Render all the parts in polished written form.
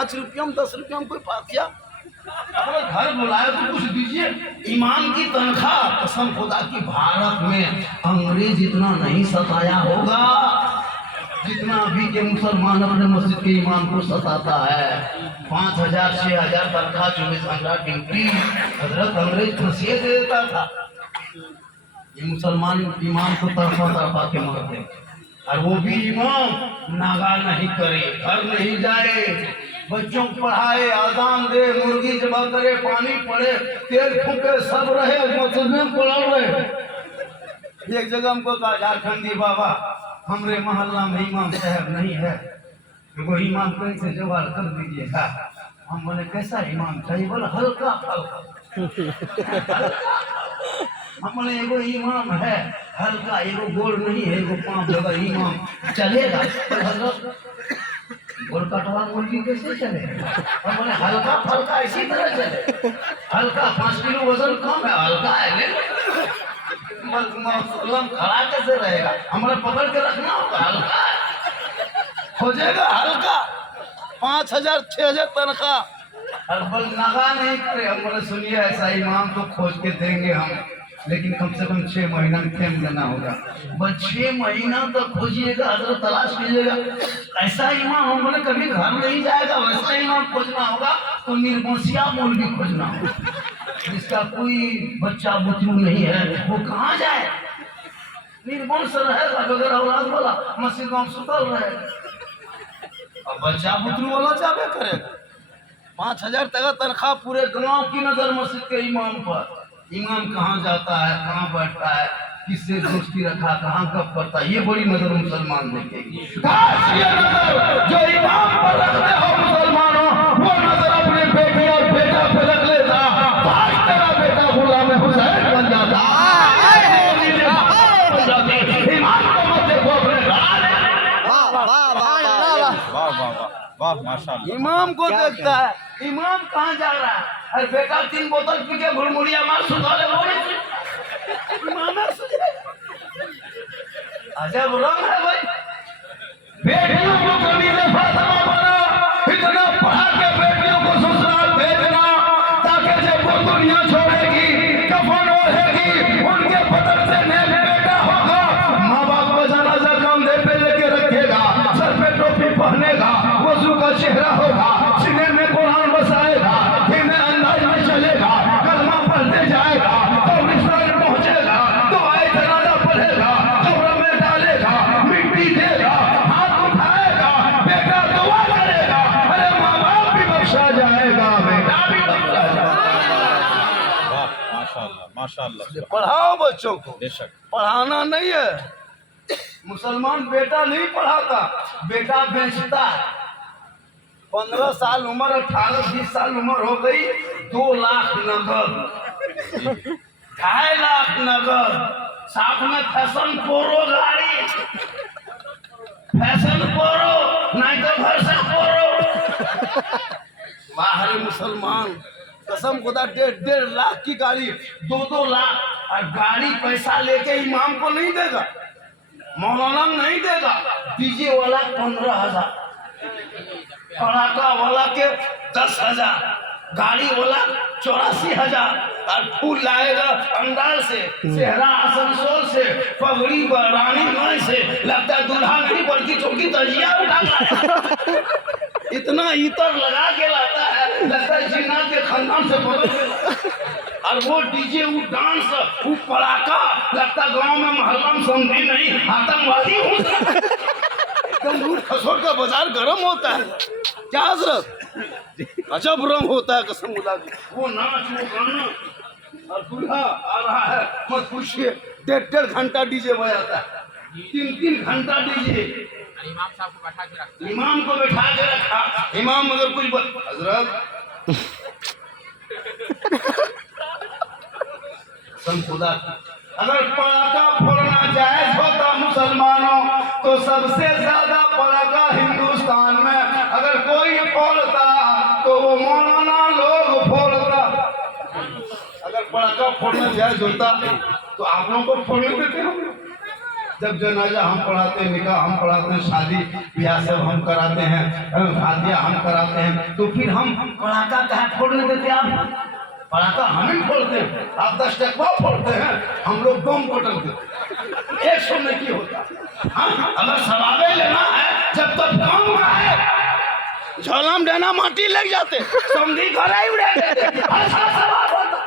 5 रुपया में 10 रुपया में कोई पाथिया। अगर घर बुलाए तो कुछ दीजिए। ईमान की तनख्वाह कसम खुदा की भारत में अंग्रेज इतना नहीं सताया होगा जितना अभी के मुसलमान अपने मस्जिद के ईमान को सताता है। 5,000 6,000 तनख्वाह 24 घंटा ड्यूटी हजरत अंग्रेज फंसिए दे देता था। ये मुसलमान ईमान को तरफा तरफा के मारते और वो भी ईमान नागा नहीं करे, घर नहीं जाए, बच्चों को पढ़ाए, आजान दे, मुर्गी जमा करे, पानी पड़े, तेल फूके, सब रहे मस्जिद में पड़ा रहे। एक जगह हमको कहा झारखंडी बाबा हमरे मोहल्ला में इमाम साहब नहीं है, वो इमाम कहीं से जुगाड़ कर दीजिएगा। हम बोले कैसा इमाम चाहिए? बोले हल्का हल्का। हम बोले एगो इमाम है हल्का, एगो गोल नहीं है, एगो 5 जगह इमाम चलेगा। गोल कटवा मुर्गी कैसे चलेगा? हम बोले हल्का फल्का इसी तरह चले। हल्का 5 किलो वजन कम है, हल्का है खड़ा कैसे रहेगा? हमारे पकड़ के रखना होगा, हल्का हो जाएगा हल्का। 5,000 6,000 तनख्वाह और बल नागा नहीं करे। हम बोले सुनिए ऐसा इमाम तो खोज के देंगे हम, लेकिन कम से कम 6 महीना में टाइम लेना होगा। बस 6 महीना तक खोजिएगा, हजरत तलाश कीजिएगा ऐसा इमाम। हम बोले कभी घर नहीं जाएगा, वैसा इमाम खोजना होगा तो निर्बंसिया मौलवी खोजना होगा जिसका कोई बच्चा बुतरू नहीं है, वो कहाँ जाए? निर्बंस रहेगा बगैर औलाद वाला, मस्जिद में सुतल रहे। अब बच्चा बुतरू वाला जावे करेगा। 5,000 तक तनख्वाह पूरे गांव की नजर मस्जिद के इमाम पर। इमाम कहाँ जाता है, कहाँ बैठता है, किससे दोस्ती रखा, कहाँ कब करता है, ये बड़ी नजर मुसलमान देखेगी। जो इमाम पर रखते हो मुसलमानों, वो नजर अपने बेटे और बेटा पे रख लेता, आज तेरा बेटा गुलाम हुसैन बन जाता। इमाम को मत देखो अपने वाह माशाअल्लाह। इमाम को देखता है, इमाम कहाँ जा रहा है? अरे बेटा 3 बोतल पी के घुड़मुड़िया मार सुधारे अजब रंग है भाई। बेटियों को कभी से फातिमा बना, इतना पढ़ा के बेटियों को ससुराल भेजना ताकि जब वो दुनिया छोड़ेगी कफन ओढ़ेगी उनके बदन से नेक बेटा होगा। माँ बाप को जनाजा कंधे पे लेके रखेगा, सर पे टोपी पहनेगा, वजू का चेहरा होगा, सीने में कुरान बसाएगा, धीमे अंदाज में चलेगा, कलमा पढ़ते जाएगा, कब्रिस्तान में पहुंचेगा, दुआए जनाजा पढ़ेगा, कब्र में डालेगा, मिट्टी देगा, हाथ उठाएगा, बेटा दुआ करेगा, अरे माँ बाप भी बख्शा जाएगा, बेटा भी बख्शा जाएगा। माशाअल्लाह माशाअल्लाह। पढ़ाओ बच्चों को, बेशक पढ़ाना नहीं है। मुसलमान बेटा नहीं पढ़ाता, बेटा बेचता है। 15 साल उम्र, 18-20 साल उम्र हो गई, 2 लाख नगद, 2.5 लाख नगद, साथ में फैशन प्रो गाड़ी, फैशन प्रो नहीं तो भरसा प्रो। बाहर मुसलमान कसम खुदा 1.5 लाख की गाड़ी, 2-2 लाख और गाड़ी पैसा लेके इमाम को नहीं देगा, मौलाना नहीं देगा। डीजे वाला 15,000, पड़ाका वाला के 10,000, गाड़ी वाला 84,000 और फूल लाएगा अंडाल से, सेहरा आसनसोल से, पगड़ी रानीगंज से, लगता है दूल्हा नहीं बल्कि चौकी तजिया उठा इतना इतर लगा के लाता है, लगता है जिन्ना के खानदान से बदल गया। और वो डीजे, वो डांस, वो पड़ाका, लगता गांव में मोहल्ला में समझी नहीं आतंकवादी होता। एकदम रूट खसोट का बाजार गर्म होता है क्या हजरत? अजब रंग होता है कसम खुदा की। वो नाच, वो गाना और दूल्हा आ रहा है, मत पूछिए। 1.5 घंटा डीजे बजाता है, 3-3 घंटा डीजे। इमाम साहब को बैठा के रखा, इमाम को बैठा के रखा। इमाम अगर कुछ हजरत खुदा की, अगर पड़ाका फोड़ना जायज होता मुसलमानों तो सबसे ज्यादा पड़ाका हिंदुस्तान में अगर कोई फोड़ता तो वो मौलाना लोग फोड़ता। अगर पड़ाका फोड़ना जायज होता तो आप लोगों को फोड़ने देते हम। जब जनाजा हम पढ़ाते हैं, निकाह हम पढ़ाते हैं, शादी ब्याह सब हम कराते हैं, हादिया हम कराते हैं, तो फिर हम पड़ाका कहाँ फोड़ने देते? आप पड़ाका हम ही फोड़ते हैं, आप 10 टकवा फोड़ते हैं, हम लोग बम पटक देते। 100 में की होता। हाँ, अगर सवाबे लेना है जब तक कम है, झोलम देना माटी लग जाते, समझी घर ही उड़ा देते, अच्छा सवाब होता।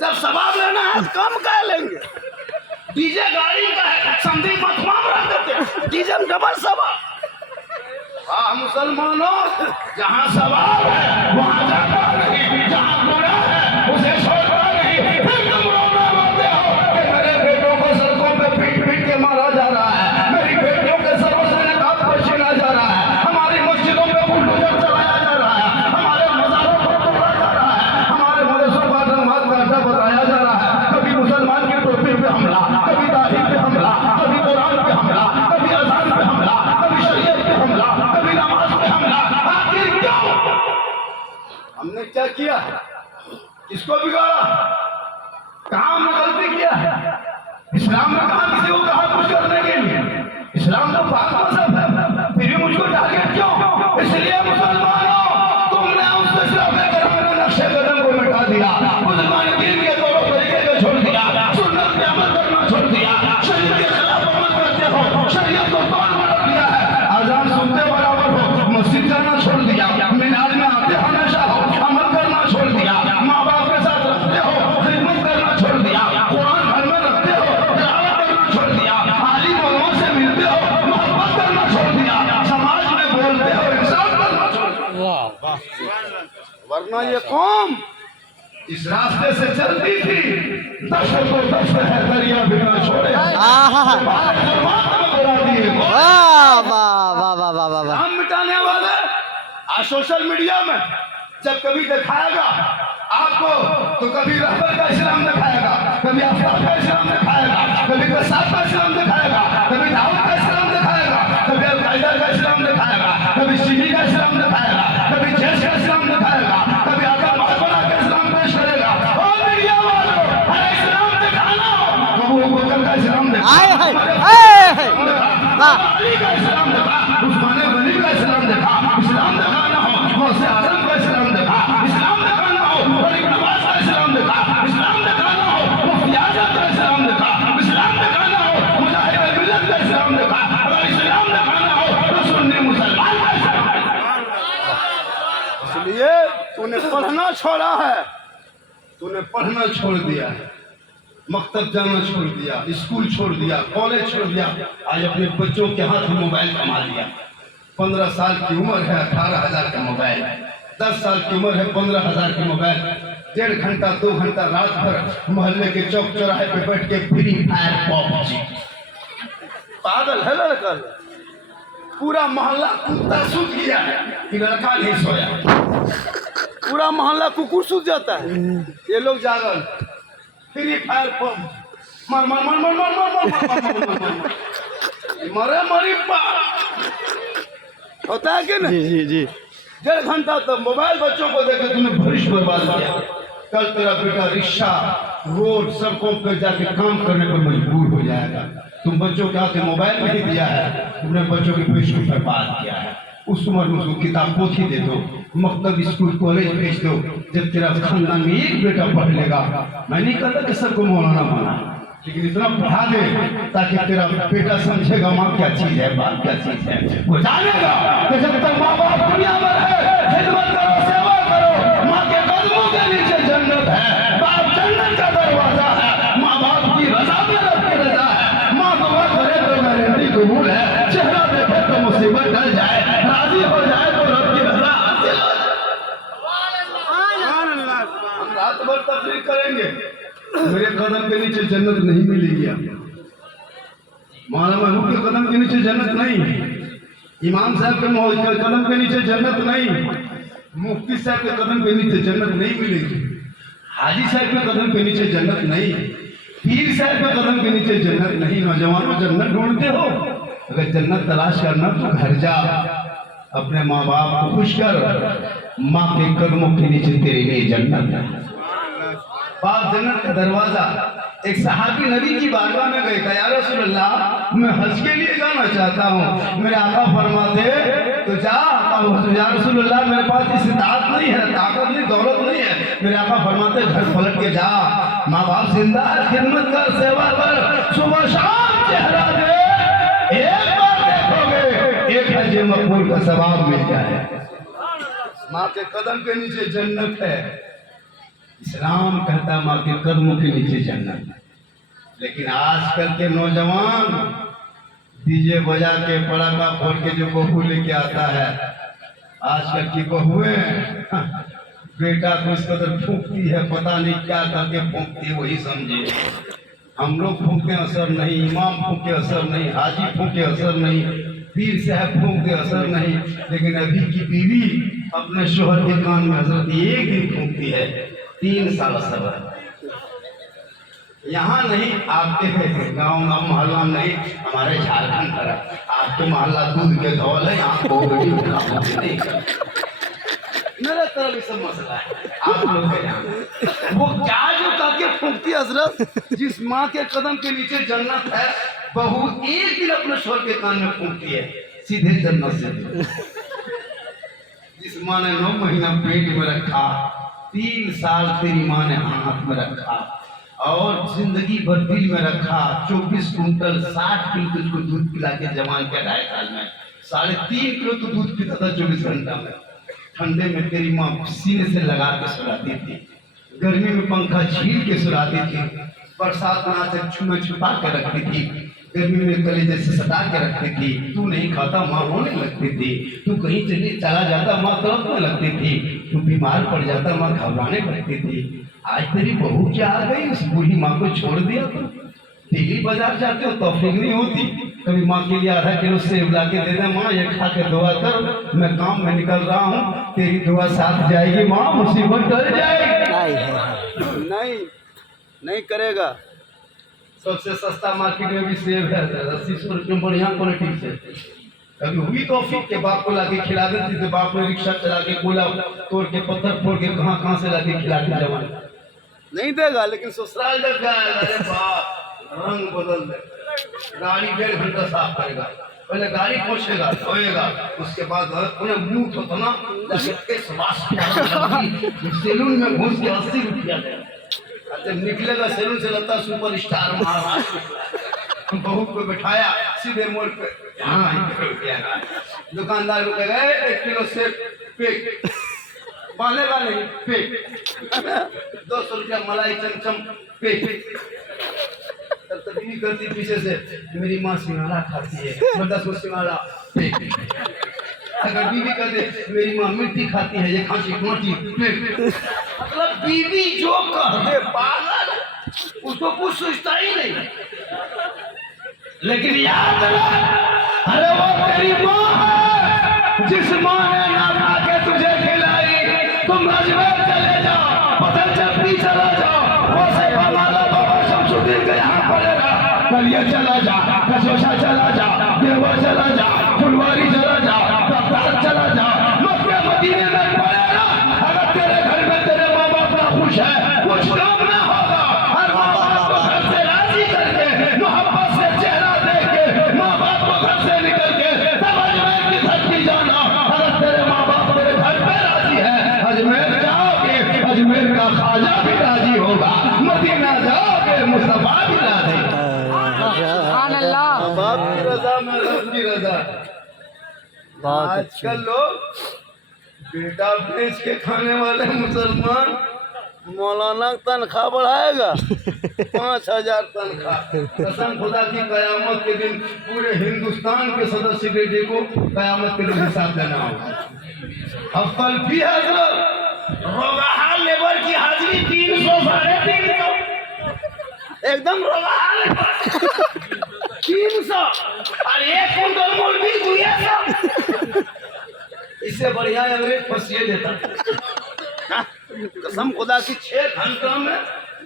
जब सवाब लेना है कम कह लेंगे। डीजे गाड़ी का है, समझी मथुआ में रख देते, डीजे में डबल सवाब। हाँ मुसलमानों, जहाँ सवाब है वहाँ जाता नहीं, जहाँ बुरा है उसे छोड़ता नहीं। फिर तुम रोना रोते हो कि मेरे बेटों को सड़कों पे पीट पीट के मारा जा रहा है, मेरी बेटियों के सरों से नकाब पर छीना जा रहा है, हमारी मस्जिदों में बुलडोजर चलाया जा रहा है, हमारे मज़ारों को तोड़ा जा रहा है, हमारे मदरसों का आतंकवाद का अड्डा बताया जा रहा है। कभी मुसलमान की टोपी पे हमला, कभी दाढ़ी पे हमला, कभी कुरान पे हमला, कभी अज़ान पे हमला, कभी शरीयत पे हमला, कभी नमाज पे हमला। आखिर क्यों? हमने क्या किया? किसको बिगाड़ा? कहाँ हमने गलती किया है? इस्लाम ने कहा किसी को कहा कुछ करने के लिए? इस्लाम तो पाक मज़हब है, फिर भी मुझको टारगेट क्यों? इसलिए मुसलमानों, तुमने उस इस्लाम के नक्शे कदम को मिटा दिया, मुसलमान दीन के तौर तरीके को छोड़ दिया, सुन्नत पे अमल करना छोड़ दिया, शरीयत के खिलाफ अमल करते हो, शरीयत को तोड़ मरोड़ दिया है, अज़ान सुनते बराबर हो, मस्जिद जाना छोड़ दिया, मीनार में आते हमेशा हो, अमल करना छोड़ दिया, माँ बाप के साथ रखते हो, खिदमत करना छोड़ दिया, कुरान घर में रखते हो, तिलावत करना छोड़ दिया, आलिम उलमा से मिलते हो, मोहब्बत करना छोड़ दिया, समाज में बोलते हो, इंसाफ करना छोड़ दिया। वरना ये कौम इस रास्ते से चलती थी, दशर को दशर है दरिया बिना छोड़े, हम मिटाने वाले। आज सोशल मीडिया में जब कभी दिखाएगा आपको, तो कभी रहबर का इस्लाम दिखाएगा, कभी आफ्ताब का इस्लाम दिखाएगा, कभी कसाब का इस्लाम दिखाएगा, कभी दाऊद का इस्लाम दिखाएगा, कभी अल-कायदा का इस्लाम दिखाएगा, कभी सीनी का इस्लाम दिखाएगा, कभी जैश का इस्लाम दिखाएगा, कभी आका महबूबा का इस्लाम पेश करेगा। और मीडिया वालों, हर इस्लाम दिखाना, कबूल बकर का इस्लाम दिखा, अली का इस्लाम दिखा, उस्मान गनी का इस्लाम दिखा, इस्लाम दिखाना हो गौसे आज़म का इस्लाम दिखा, इस्लाम दिखाना हो गरीब नवाज का इस्लाम दिखा, इस्लाम दिखाना हो मुफ्ती आज़म का इस्लाम दिखा, इस्लाम दिखाना हो मुजाहिद मिल्लत का इस्लाम दिखा, अगर इस्लाम दिखाना हो तो सुन्नी मुसलमान का इस्लाम दिखा। इसलिए तूने पढ़ना छोड़ा है, तूने पढ़ना छोड़ दिया है, मकतब जाना छोड़ दिया, स्कूल छोड़ दिया, कॉलेज छोड़ दिया, आज अपने बच्चों के हाथ में मोबाइल कमा लिया। 15 साल की उम्र है 18,000 का मोबाइल, 10 साल की उम्र है 15,000 की मोबाइल, 1.5 घंटा 2 घंटा रात भर मोहल्ले के चौक चौराहे पे बैठ के फ्री फायर पबजी। पागल है लड़का, पूरा मोहल्ला कुत्ता सूत गया है, कि लड़का नहीं सोया, पूरा मोहल्ला कुकुर सूत जाता है, ये लोग जागल फ्री फायर पब मर मर मर मर मर मर मर मरे मरी होता है कि नहीं? जी जी जी। 1.5 घंटा तक मोबाइल बच्चों को देकर तुमने भविष्य बर्बाद किया। कल तेरा बेटा रिक्शा रोड सड़कों पर जाके काम करने पर मजबूर हो जाएगा। तुम बच्चों के हाथ मोबाइल नहीं दिया है, तुमने बच्चों की भविष्य को बर्बाद किया है। उस उम्र में उसको किताब पोथी दे दो, मकतब स्कूल कॉलेज भेज दो। जब तेरा खानदान में एक बेटा पढ़ लेगा, मैं नहीं कहता कि सबको मौलाना माना, लेकिन इतना पढ़ा दे ताकि तेरा बेटा समझेगा माँ क्या चीज है, बाप क्या चीज है, वो जानेगा कि जब तक माँ बाप दुनिया में है, खिदमत करो, सेवा करो, माँ के कदमों के नीचे जन्नत है, बाप जन्नत का दरवाजा है, माँ बाप की रजा में रब की रजा है, माँ दुआ करे तो गारंटी कबूल है, चेहरा देखे तो मुसीबत टल जाए, राजी हो जाए तो रब की रजा हासिल हो जाए। हम रात भर तकरीर करेंगे, मेरे कदम के नीचे जन्नत नहीं मिलेगी आपको। मौलाना महबूब के कदम के नीचे जन्नत नहीं, इमाम साहब के कदम के नीचे जन्नत नहीं, मुफ्ती साहब के कदम के नीचे जन्नत नहीं मिलेगी, हाजी साहब के कदम के नीचे जन्नत नहीं, पीर साहब के कदम के नीचे जन्नत नहीं। नौजवानों जन्नत ढूंढते हो, अगर जन्नत तलाश करना तो घर जा, अपने माँ बाप को खुश कर, माँ के कदमों के नीचे तेरे लिए जन्नत है। बाप जन्नत का दरवाजा, एक सहाबी नबी की बारगाह में गए, कहा या रसूल अल्लाह मैं हज के लिए जाना चाहता हूँ। मेरे आका फरमाते तो जा। या रसूल अल्लाह मेरे पास इस्तिताअत नहीं है, ताकत नहीं, दौलत नहीं है। मेरे आका फरमाते घर पलट के जा, माँ बाप जिंदा है, खिदमत कर, सेवा कर, सुबह शाम चेहरा दे, एक बार देखोगे एक हज मकबूल का सवाब मिल जाए। माँ के कदम के नीचे जन्नत है। इस्लाम कहता माँ के कदमों के नीचे जन्नत। लेकिन आजकल के नौजवान डीजे बजा के पड़ाका फोड़ के जो बहू लेके आता है, आजकल की बहुएं बेटा को इस कदर फूंकती है, पता नहीं क्या करके फूंकती है, वही समझे। हम लोग फूंके असर नहीं, इमाम फूंके असर नहीं, हाजी फूंके असर नहीं, पीर साहब फूंके असर नहीं, लेकिन अभी की बीवी अपने शोहर के कान में हजरत एक दिन फूंकती है, 3 साल असर है। यहाँ नहीं, आपके गाँव मोहल्ला नहीं, हमारे झारखंड तरफ आपके मोहल्ला दूध के धौल है, यहाँ नहीं। मेरे तरफ सब मसला है, आप लोग के यहाँ वो क्या जो करके फूंकती हजरत, जिस माँ के कदम के नीचे जन्नत है, बहू एक दिन अपने शोर के कान में फूंकती है, सीधे जन्नत से। जिस माँ ने 9 महीना पेट में रखा, 3 साल तेरी माँ ने हाथ में रखा और जिंदगी भर दिल में रखा, 24 कुंटल 60 किलो तुझको दूध पिला के जवान के 2.5 साल में 3.5 किलो तो दूध पीता था 24 घंटा में। ठंडे में तेरी माँ सीने से लगा के सुलाती थी, गर्मी में पंखा छील के सुलाती थी, बरसात में आते छुपे छुपा के रखती थी, गर्मी में कलेजे से सटा के रखती थी। तू नहीं खाता माँ रोने लगती थी, तू कहीं चला जाता माँ तड़पने लगती थी, तू बीमार पड़ जाता माँ घबराने लगती थी। आज तेरी बहू क्या आ गई, उस बूढ़ी माँ को छोड़ दिया। तुम दिल्ली बाजार जाते हो तौफीक नहीं होती, कभी माँ के लिए आधा किलो सेब ला के दे दे, माँ ये खा के दुआ कर, मैं काम में निकल रहा हूँ, तेरी दुआ साथ जाएगी माँ, मुसीबत टल जाएगी। नहीं करेगा। सबसे सस्ता मार्केट में भी सेब है 80 रुपये, बढ़िया क्वालिटी से। कभी हुई तौफीक के बाप को लाके खिला देती थी, बाप ने रिक्शा चला के गोला तोड़ के पत्थर फोड़ के कहाँ से लाके खिला के जवान नहीं देगा। लेकिन ससुराल जब जाएगा, अरे बाप रंग बदल दे, गाड़ी 1.5 घंटा साफ करेगा, पहले गाड़ी पोछेगा, धोएगा, उसके बाद उन्हें मुंह होता ना सैलून में घुस के 80 रुपया देगा। जब निकलेगा सैलून से लगता सुपर स्टार महाराज। बहू को बिठाया सीधे मोड़ पे, दुकानदार को कहेगा 1 किलो सेब पेक, बालेगा नहीं पेक, 200 रुपया मलाई चमचम पेक। तब भी करती पीछे से, मेरी माँ सिंघाड़ा खाती है, मैं 10 को सिंघाड़ा पेक। अगर बीवी कर दे, मेरी माँ मिट्टी खाती है, ये खांसी मोटी पेक। मतलब बीवी जो कह दे पागल, उसको कुछ सोचता ही नहीं। लेकिन याद रख, अरे वो तेरी माँ है, जिस माँ ने ना खा के तुझे खिलाई। तुम अजमेर चले जाओ, पतंजलि चला जाओ, वो से बाबा शमसुद्दीन के यहाँ पड़ेगा, कलिया चला जा, कसोशा चला जा, देवा चला जा, फुलवारी चला जा, बगदाद चला जा, मक्के मदीने में पड़ेगा। अगर तेरे घर में तेरे माँ बाप ना खुश है, कुछ काम ना होगा। हर माँ बाप को घर से राजी करके, मोहब्बत से चेहरा देख के, माँ बाप को घर से निकल के तब अजमेर की धरती जाना। अगर तेरे माँ बाप तेरे घर पे राजी है, अजमेर जाओगे, अजमेर का ख्वाजा भी राजी होगा, मदीना जाओगे, मुस्तफा भी राजी। बाप की रजा में रब की रजा। आजकल लोग बेटा बेच के खाने वाले मुसलमान मौलाना तनख्वाह बढ़ाएगा 5000 तनख्वाह। कसम खुदा की, कयामत के दिन पूरे हिंदुस्तान के सदस्य बेटे को कयामत के दिन हिसाब देना होगा। अब कल भी हजरत रोगाहा लेबर की हाजिरी 300 350 एकदम रोगाहा 300 और 1 कुंटल मूल भी दुनिया का। इससे बढ़िया अंग्रेज फंसिए देता। कसम खुदा की 6 घंटों में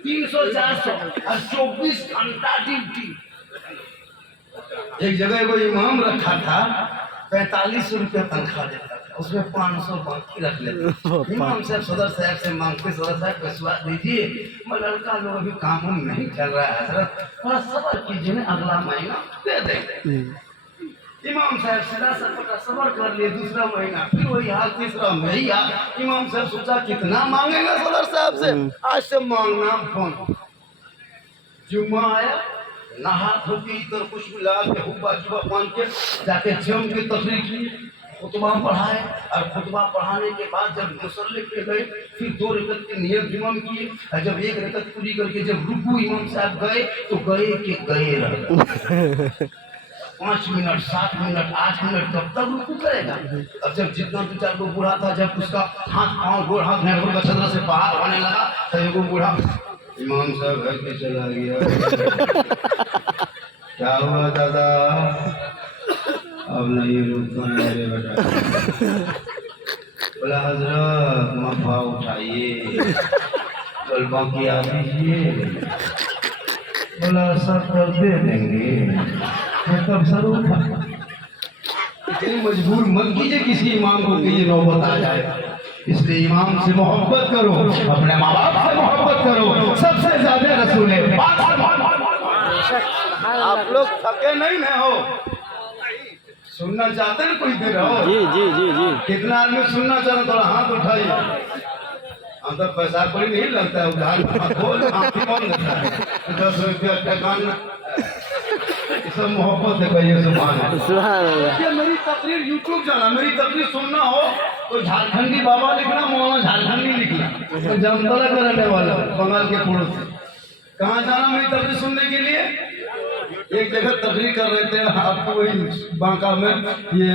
300 400 और 24 घंटा ड्यूटी। एक जगह वो इमाम रखा था, 45 रुपया तनख्वाह देता था। उसमें 500 बाकी रख लेते। इमाम साहब सदर साहब से मांगते, सदर साहब पैसा दीजिए, मैं लड़का लोग अभी काम नहीं चल रहा है हजरत, थोड़ा सब्र कीजिए ना, अगला महीना दे देंगे। इमाम साहब सीधा सपटा सबर कर लिए, दूसरा महीना फिर वही हाल, तीसरा वही हाल। इमाम साहब सोचा कितना मांगेगा सदर साहब से, आज से मांगना फोन। जुम्मा आया, नहा धोके इधर कुछ मिला के हुब्बा जुबा बांध के जाके जम के तकरीर की, खुतबा पढ़ाए, और खुतबा पढ़ाने के बाद जब मुसल्ले पे गए फिर 2 रकत की नियत जुम्मन किए, और जब 1 रकत पूरी करके जब रुकू इमाम साहब गए तो गए के गए रह गए। 5 मिनट 7 मिनट 8 मिनट कब तक रुकू करेगा। अब जब जितना 2-4 को बूढ़ा था, जब उसका हाथ पाँव गोड़ हाथ नेटवर्क का छतरा से बाहर होने लगा, तब एगो बूढ़ा इमाम साहब घर के चला गया। क्या हुआ दादा? अब नहीं रुकता मेरे बेटा। बोला हजरत मफा उठाइए, गलबा की आ दीजिए। बोला सब कर दे देंगे, तब सर उठा। इतनी मजबूर मत कीजिए किसी इमाम को कि ये नौबत आ जाए। इसलिए इमाम से मोहब्बत करो, अपने माँ बाप से मोहब्बत करो, सबसे ज्यादा रसूल है। आप लोग थके नहीं ना हो? सुनना चाहते हैं कोई देर हो? जी जी जी जी। कितना आदमी सुनना चाहते, थोड़ा हाथ उठाइए। हम तो पैसा कोई नहीं लगता है, उधार खोल आंखें कौन देता है? 10 रुपया टकान सब मोहब्बत है, कहिए सुभान अल्लाह। ये मेरी तकरीर यूट्यूब जाना, मेरी तकरीर सुनना हो तो झारखंडी बाबा लिखना, मौलाना झारखंडी लिखना, तो जामतला का रहने वाला बंगाल के पड़ोसी। कहाँ जाना मेरी तकरीर सुनने के लिए? एक जगह तकरीर कर रहे थे आपको वही बांका में, ये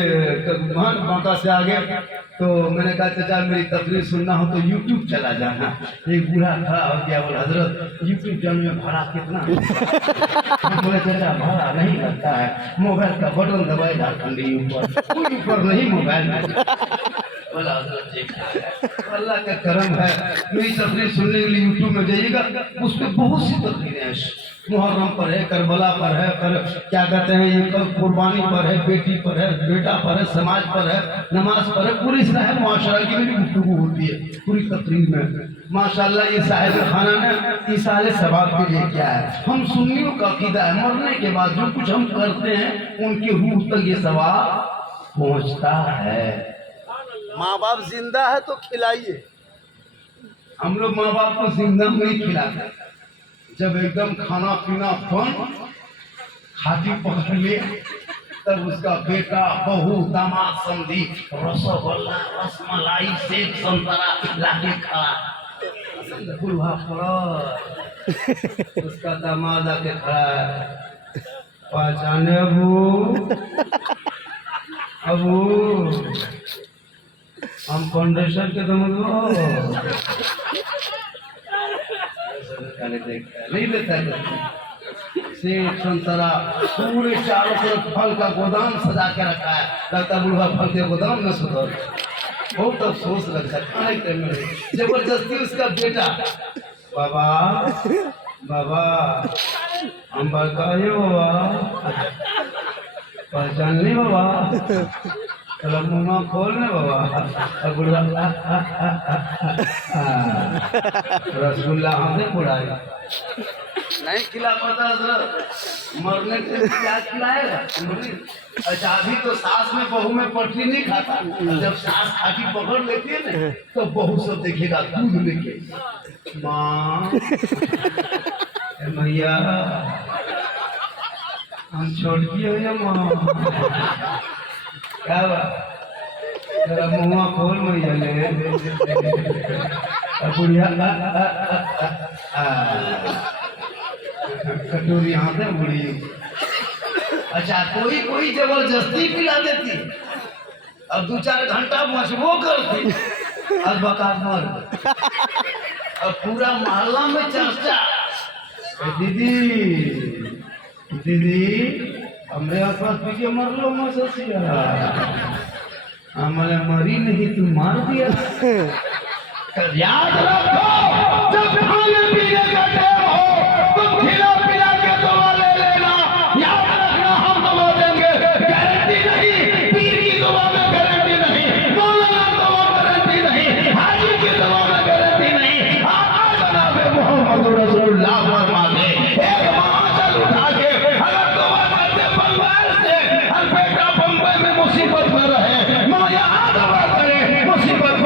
बांका से आगे, तो मैंने कहा चाचा मेरी तकरीर सुनना हो तो यूट्यूब चला जाना। एक बूढ़ा था और क्या बोला, हजरत यूट्यूब चैनल में भाड़ा कितना? बोले चाचा भाड़ा नहीं लगता है, मोबाइल का बटन दबाए झारखंडी ऊपर, कोई ऊपर नहीं मोबाइल में। बोला हजरत जी अल्लाह का करम है, मेरी तकरीर सुनने के लिए यूट्यूब में जाइएगा, उसमें बहुत सी तकरीरें हैं। मुहर्रम पर है, करबला पर है, क्या कहते हैं ये कल कुर्बानी पर है, बेटी पर है, बेटा पर है, समाज पर है, नमाज पर है, पूरी इस्लाह मुआशरा की भी गुफ्तगू होती है पूरी तकरीर में। माशाल्लाह ये साहिब खाना ने इसाले सवाब के लिए क्या है, हम सुन्नियों का अकीदा है, मरने के बाद जो कुछ हम करते हैं उनकी रूह तक ये सवाब पहुँचता है। माँ बाप जिंदा है तो खिलाइए, हम लोग माँ बाप को जिंदा नहीं खिलाते। जब एकदम खाना पीना बंद, खाती पकड़ ले, तब उसका बेटा बहू दामाद समझी रसगुल्ला रसमलाई सेब संतरा लाके खड़ा, बुढ़ा पड़ा, उसका दामाद आके खड़ा है, पहचाने अबू हम फाउंडेशन के तो नहीं देता है, सेब संतरा पूरे चारों तरफ फल का गोदाम सजा के रखा है, लगता बुढ़ा फल के गोदाम में सुधर। बहुत अफसोस लगता है, खाने के में जबरदस्ती उसका बेटा बाबा बाबा हम बताइए बाबा, पहचान ली बाबा, चलो मुँह खोल ले बाबा, और बुढ़ा रसगुल्ला हाथे बुढ़ाएगा नहीं खिला पाता सर, मरने के लिए क्या खिलाएगा? अच्छा अभी तो सास में बहू में पटरी नहीं खाता, जब सास खाटी पकड़ लेती है ना तो बहू सब देखेगा दूध लेके, माँ भैया हम छोड़ती हो या माँ, क्या बात जरा मुँह खोल मैया ले, बुढ़िया कटोरी हाथ है बुढ़ी। अच्छा कोई कोई जबरदस्ती पिला देती, अब 2-4 घंटा मशबो करती, अब बकार मर, अब पूरा मोहल्ला में चर्चा, दीदी दीदी हमरे आसपास पीछे मर लो मसिया, हमारे मरी नहीं तू मार दिया। याद रखो जब खाने पीने का टाइम हो तो खिला पिला के दवा ले लेना, याद रखना हम दवा देंगे, गारंटी नहीं, पीर की दवा में गारंटी नहीं।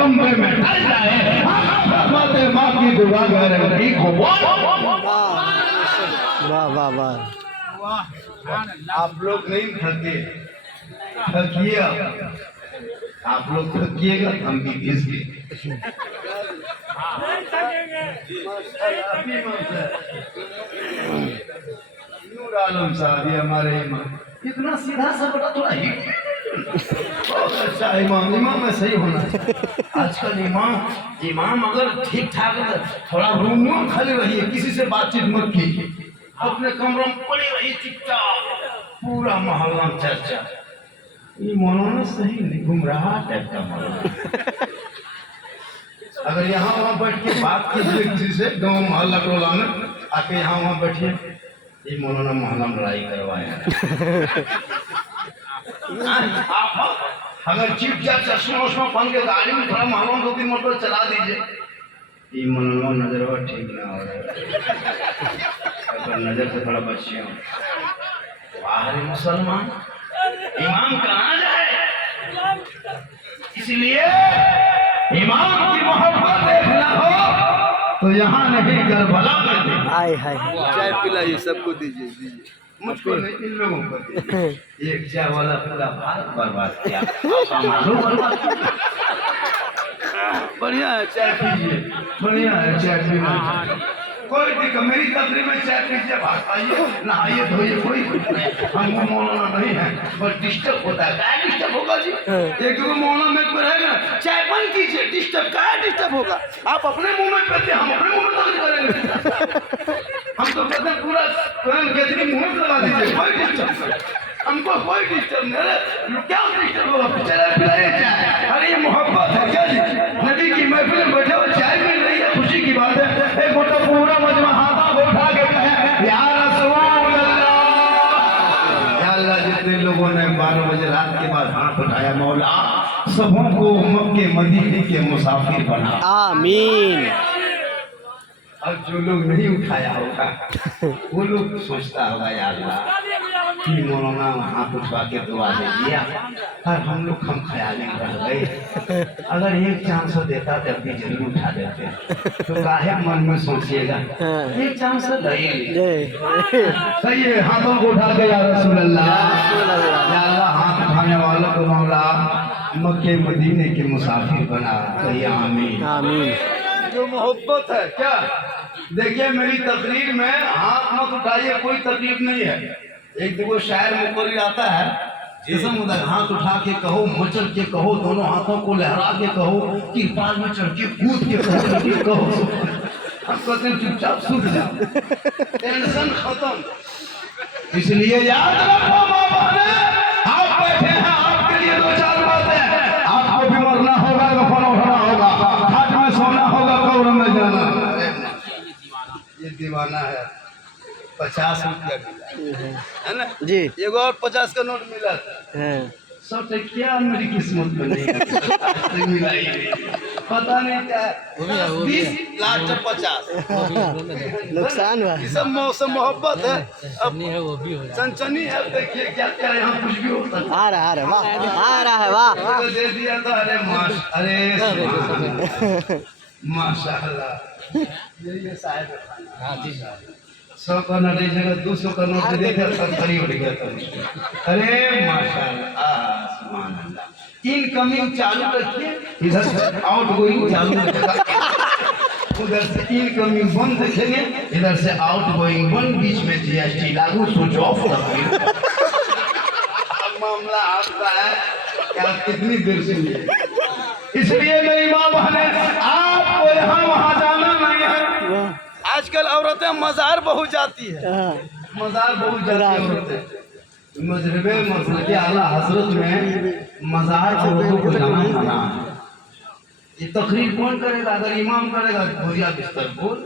कमरे में ढल जाए, फरमाते माँ की दुआ गारंटी को वाह वाह वाह। आप लोग नहीं थके, थकिए आप लोग थकिएगा हम भी घिस गए। नूर आलम साहब ये हमारे इमाम इतना सीधा सा बड़ा थोड़ा हिट बहुत अच्छा इमाम इमाम में सही होना चाहिए। आजकल इमाम अगर ठीक ठाक है तो थोड़ा रूम में खाली रहिए, किसी से बातचीत मत कीजिए, अपने कमरों में पड़ी रही चुपचाप, पूरा मोहल्ला चर्चा। ये मौलाना सही नहीं, गुमराह टाइप का मौलाना। अगर यहाँ वहाँ बैठ के बात कीजिए किसी से गाँव मोहल्ला टोला में, आके यहाँ वहाँ बैठिए, ये मौलाना मोहल्ला में लड़ाई करवाए हैं। आप अगर चिप जाप चश्मा उश्मा पहन के गाड़ी में थोड़ा मोहल्ला 2-3 मोटर चला दीजिए, ये मौलाना नजर ठीक ना हो रहा है, नजर से थोड़ा बचिए। बाहरी मुसलमान इमाम कहाँ जाए, इसलिए इमाम की मोहब्बत देखना हो तो यहाँ नहीं करबला में देखना। हाय हाय। चाय पिलाइए, सबको दीजिए मुझको नहीं, इन लोगों को दीजिए। एक चाय वाला पूरा भारत बर्बाद किया, बढ़िया है चाय पीजिए, बढ़िया है चाय पीना, कोई दिक्कत मेरी तकरीर में चाय पीजिए, भाग पाइए, नहाइए धोइए, कोई नहीं। हमको मौलाना नहीं है, बस डिस्टर्ब होता है। क्या डिस्टर्ब होगा जी, एक दो मौलाना में रहेगा, चाय बंद कीजिए, डिस्टर्ब क्या डिस्टर्ब होगा। आप अपने मुंह में पीते, हम अपने मुंह में तकलीफ करेंगे। हम तो कहते हैं पूरा गजरी मुंह में लगा दीजिए, कोई डिस्टर्ब नहीं, हमको कोई डिस्टर्ब नहीं। क्या डिस्टर्ब होगा, चला पिलाइए चाय। अरे ये मोहब्बत है क्या जी, नबी की महफिल में बैठे हुए चाय मिल रही है, खुशी की बात है। एक मोटा पूरा मजमा हाथा को उठा के कहे या रसूल अल्लाह, जितने लोगों ने 12 बजे रात के बाद हाथ उठाया, मौला सबों को मक्के मदीने के मुसाफिर बना। आमीन। अब जो लोग नहीं उठाया होगा वो लोग सोचता होगा या अल्लाह कि मौलाना हाथ उठवा के दुआ दे दिया और हम लोग हम ख्याल में रह गए, अगर एक चांस देता तो अभी जरूर उठा देते, तो काहे मन में सोचिएगा, एक चांस दे सही है। हाथों को उठा के या रसूल अल्लाह, या अल्लाह हाथ उठाने वालों को मौला मक्के मदीने के मुसाफिर बना, कहिए आमीन आमीन। जो मोहब्बत है क्या, देखिए मेरी तकरीर में हाथ मत उठाइए, कोई तकलीफ नहीं है। एक दो शायर मुकर्रिर आता है, जिसम उधर हाथ उठा के कहो, मचल के कहो, दोनों हाथों को लहरा के कहो, तिरपाल में चढ़ के कूद के कहो। हम कहते हैं चुपचाप सूझ जाओ, टेंशन खत्म। इसलिए याद रखो माँ बहने, आप बैठे हैं, आपके लिए 2-4 बातें, आपको भी मरना होगा, दफन होना होगा, खाट में सोना होगा, कब्र में जाना। ये दीवाना है, 50 रुपया मिला है ना जी। एगो और 50 का नोट मिला, सब क्या मेरी किस्मत में नहीं मिला ही नहीं, पता नहीं क्या 20 लाख 50 नुकसान हुआ। ये सब मौसम मोहब्बत है, अब सनसनी है। देखिए क्या क्या यहाँ कुछ भी होता है, आ रहा है वाह, आ रहा है वाह। तो दे दिया था। अरे माशाअल्लाह, ये शायद 100 का नोट एक जगह 200 का नोट दे दिया, सब खरी उठ गया था। अरे माशाअल्लाह, सुभान अल्लाह। इनकमिंग चालू रखिए, इधर से आउट गोइंग चालू रखिएगा, उधर से इनकमिंग बंद रखेंगे, इधर से आउट गोइंग बंद, बीच में जीएसटी लागू, स्विच ऑफ कर मामला आपका है कि आप कितनी देर सुनिए। इसलिए मेरी माँ बहने, आपको यहाँ वहाँ जाना नहीं है। आजकल औरतें मजार बहुत जाती है, मजार बहुत जाती है औरतें। मजहबे मसलके आला हजरत में मजार औरतों को जाना मना है। ये तकरीर कौन करेगा, अगर इमाम करेगा बोरिया बिस्तर बोल,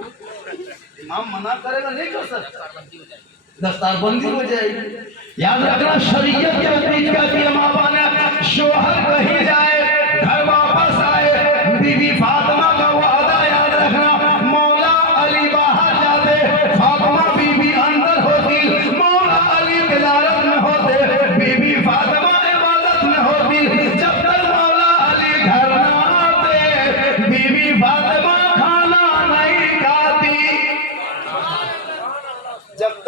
इमाम मना करेगा नहीं कर सकता, दस्तारबंदी हो जाएगी। याद रखना, शरीयत के बीच क्या किया माँ बाप ने, शोहर कहीं जाए घर वापस आए, बीबी फातिमा का वादा याद रखना, मौला अली बाहर जाते, फातिमा बीबी अंदर होती, मौला अली तिलावत में होते, बीबी फातिमा इबादत में होती। जब तक मौला अली घर न आते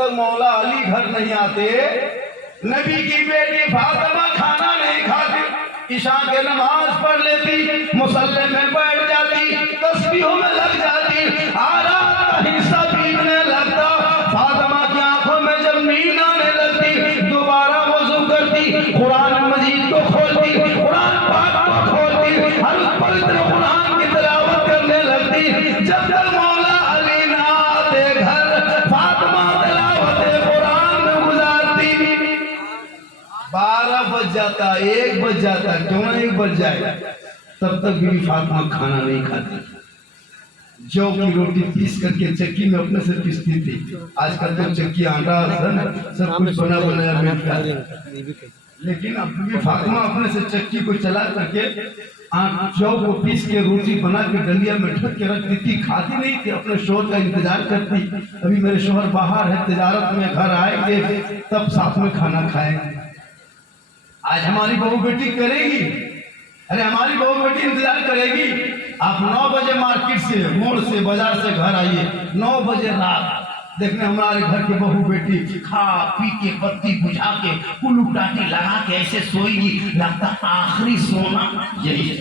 तक मौला अली घर नहीं आते, नबी की बेटी फातिमा खाना नहीं खाती, ईशा के नमाज पढ़ लेती, मुसल्ले में बैठ जाती, तस्बीहों में लग जाती, आराम का हिस्सा पीने लगता। फातिमा की आंखों में जब नींद आने लगती, दोबारा वजू करती, कुरान मजीद को खोलती, कुरान पाक को खोलती, हर पवित्र कुरान की तिलावत करने लगती। जब तक मौला अली ना आते घर, फातिमा तिलावत कुरान में गुजारती। 12 बज जाता, 1 बज जाता, क्यों ना 1 बज जाए, तब तक बीवी फातिमा खाना नहीं खाती। जौ की रोटी पीस करके चक्की में अपने से पीसती थी। आजकल तो चक्की आटा सब कुछ बना बनाया मिलता है, लेकिन अब बीवी फातिमा अपने से चक्की को चला करके जौ को पीस के रोटी बना के डलिया में ढक के रखती थी। खाती नहीं थी, अपने शोहर का इंतजार करती, अभी मेरे शोहर बाहर है तिजारत में, घर आएंगे तब साथ में खाना खाएंगे। आज हमारी बहू बेटी करेगी, अरे हमारी बहू बेटी इंतजार करेगी। आप 9 बजे मार्केट से, मोड़ से, बाजार से घर आइए, 9 बजे रात देखने हमारे घर की बहू बेटी खा पी के बत्ती बुझा के कुल्लू टाटी लगा के ऐसे सोएगी, लगता आखिरी सोना यही है।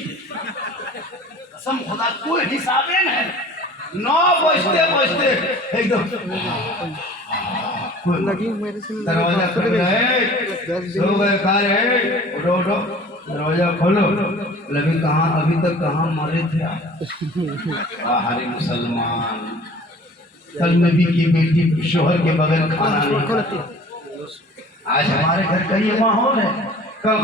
कसम खुदा कोई हिसाबे नहीं। 9 बजते बजते एकदम दरवाजा खोल रहे, सो गए, खा रहे, उठो उठो, दरवाजा खोलो। लगे कहाँ, अभी तक कहाँ मरे थे आप? हरे मुसलमान, कल नबी की बेटी शोहर के बगैर खाना नहीं खाती। आज हमारे घर का ये माहौल है, कल